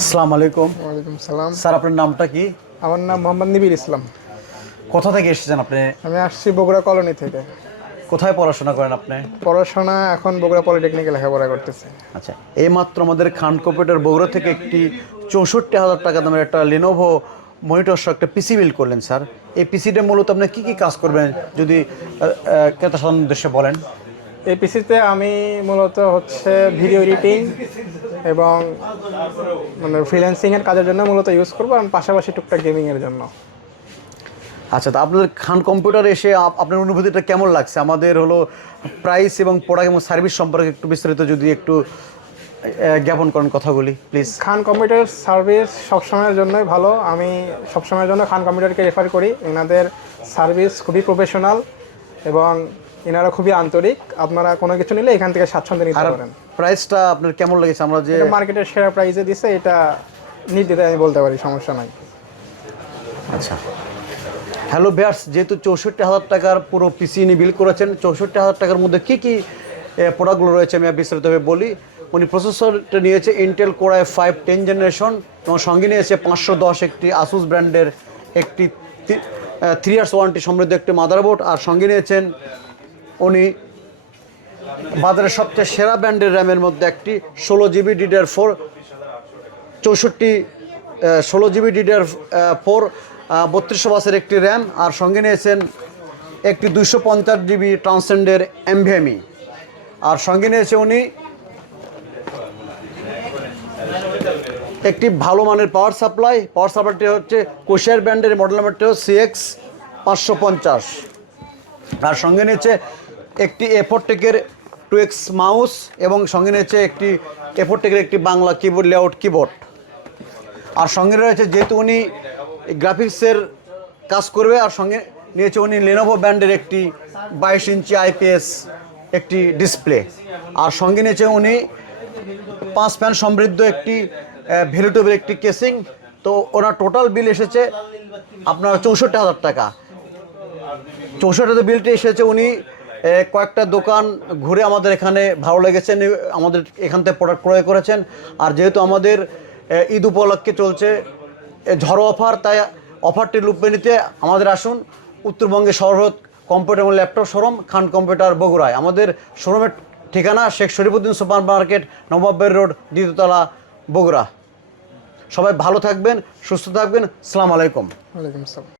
আসসালামু আলাইকুম। ওয়ালাইকুম সালাম। স্যার আপনার নামটা কি? আমার নাম মোহাম্মদ নিবির ইসলাম। কোথা থেকে এসেছেন আপনি? আমি আসছি বগুড়া কলোনি থেকে। কোথায় পড়াশোনা করেন আপনি? পড়াশোনা এখন বগুড়া পলিটেকনিকে লেখাপড়া করতেছি। আচ্ছা, এইমাত্র আমাদের খান কম্পিউটার বগুড়া থেকে একটি 64,000 টাকা দামের একটা লিনোভো মনিটর সহ একটা পিসি বিল্ড করলেন স্যার। এই পিসিটা মূলত আপনি কী কী কাজ করবেন যদি ক্রেতা সাধারণ উদ্দেশ্যে বলেন। এই পিসিতে আমি মূলত হচ্ছে ভিডিও এডিটিং এবং ফ্রিল্যান্সিংয়ের কাজের জন্য মূলত ইউজ করবো, আর পাশাপাশি টুকটাক গেমিংয়ের জন্য। আচ্ছা, তো আপনাদের খান কম্পিউটারে এসে আপনার অনুভূতিটা কেমন লাগছে? আমাদের হলো প্রাইস এবং প্রোডাক্ট এবং সার্ভিস সম্পর্কে একটু বিস্তারিত যদি একটু জ্ঞাপন করেন কথাগুলি প্লিজ। খান কম্পিউটার সার্ভিস সবসময়ের জন্যই ভালো। আমি সবসময়ের জন্য খান কম্পিউটারকে রেফার করি। এনাদের সার্ভিস খুবই প্রফেশনাল এবং এনারা খুবই আন্তরিক। আপনারা কোনো কিছু নিলে এখান থেকে স্বাচ্ছন্দ্যে নিতে পারেন। প্রাইসটা আপনার কেমন লেগেছে? আমরা যে মার্কেটের সেরা প্রাইসে দিছে, এটা নির্দ্বিধায় আমি বলতে পারি, সমস্যা নাই। আচ্ছা, হ্যালো ভিউয়ার্স, যেহেতু 64,000 টাকার পুরো পিসি নিয়ে বিল করেছেন, 64,000 টাকার মধ্যে কী কী প্রোডাক্টগুলো রয়েছে আমি বিস্তারিতভাবে বলি। উনি প্রসেসরটা নিয়েছে ইন্টেল কোর i5 10 জেনারেশন এবং সঙ্গে নিয়েছে 510 একটি আসুস ব্র্যান্ডের একটি 3 ইয়ার্স ওয়ারেন্টি সমৃদ্ধ একটি মাদারবোর্ড, আর সঙ্গে নিয়েছেন উনি বাজারের সবচেয়ে সেরা ব্র্যান্ডের র্যামের মধ্যে একটি 16GB DDR4 16GB DDR4 3200 বাসের একটি র্যাম, আর সঙ্গে নিয়েছেন একটি 250GB ট্রান্সেন্ডের NVMe, আর সঙ্গে নিয়েছে উনি একটি ভালো মানের পাওয়ার সাপ্লাইটি হচ্ছে কোশিয়ার ব্র্যান্ডের, মডেল নাম্বারটি হচ্ছে CX550, আর সঙ্গে নিয়েছে একটি এফোরটেকের 2X মাউস এবং সঙ্গে নিয়েছে একটি এফোরটেকের একটি বাংলা কিবোর্ড লেআউট কিবোর্ড, আর সঙ্গে রয়েছে যেহেতু উনি গ্রাফিক্সের কাজ করবে, আর সঙ্গে নিয়েছে উনি লেনোভো ব্র্যান্ডের একটি 22 ইঞ্চি IPS একটি ডিসপ্লে, আর সঙ্গে নিয়েছে উনি 5 ফ্যান সমৃদ্ধ একটি ভ্যালুটেবল একটি কেসিং। তো ওনার টোটাল বিল এসেছে আপনার 64,000 টাকা। 64,000 বিলটি এসেছে উনি কয়েকটা দোকান ঘুরে আমাদের এখানে ভালো লেগেছে, আমাদের এখান থেকে প্রোডাক্ট ক্রয় করেছেন। আর যেহেতু আমাদের ঈদ উপলক্ষে চলছে ঝড় অফার, তাই অফারটি লুফে নিতে আমাদের আসুন উত্তরবঙ্গের সর্ববৃহৎ কম্পিউটার এবং ল্যাপটপ শোরুম খান কম্পিউটার বগুড়ায়। আমাদের শোরুমের ঠিকানা শেখ শরীফুদ্দিন সুপার মার্কেট, নবাবের রোড, 2য় তলা, বগুড়া। সবাই ভালো থাকবেন, সুস্থ থাকবেন। আসসালামু আলাইকুম। ওয়ালাইকুম আসসালাম।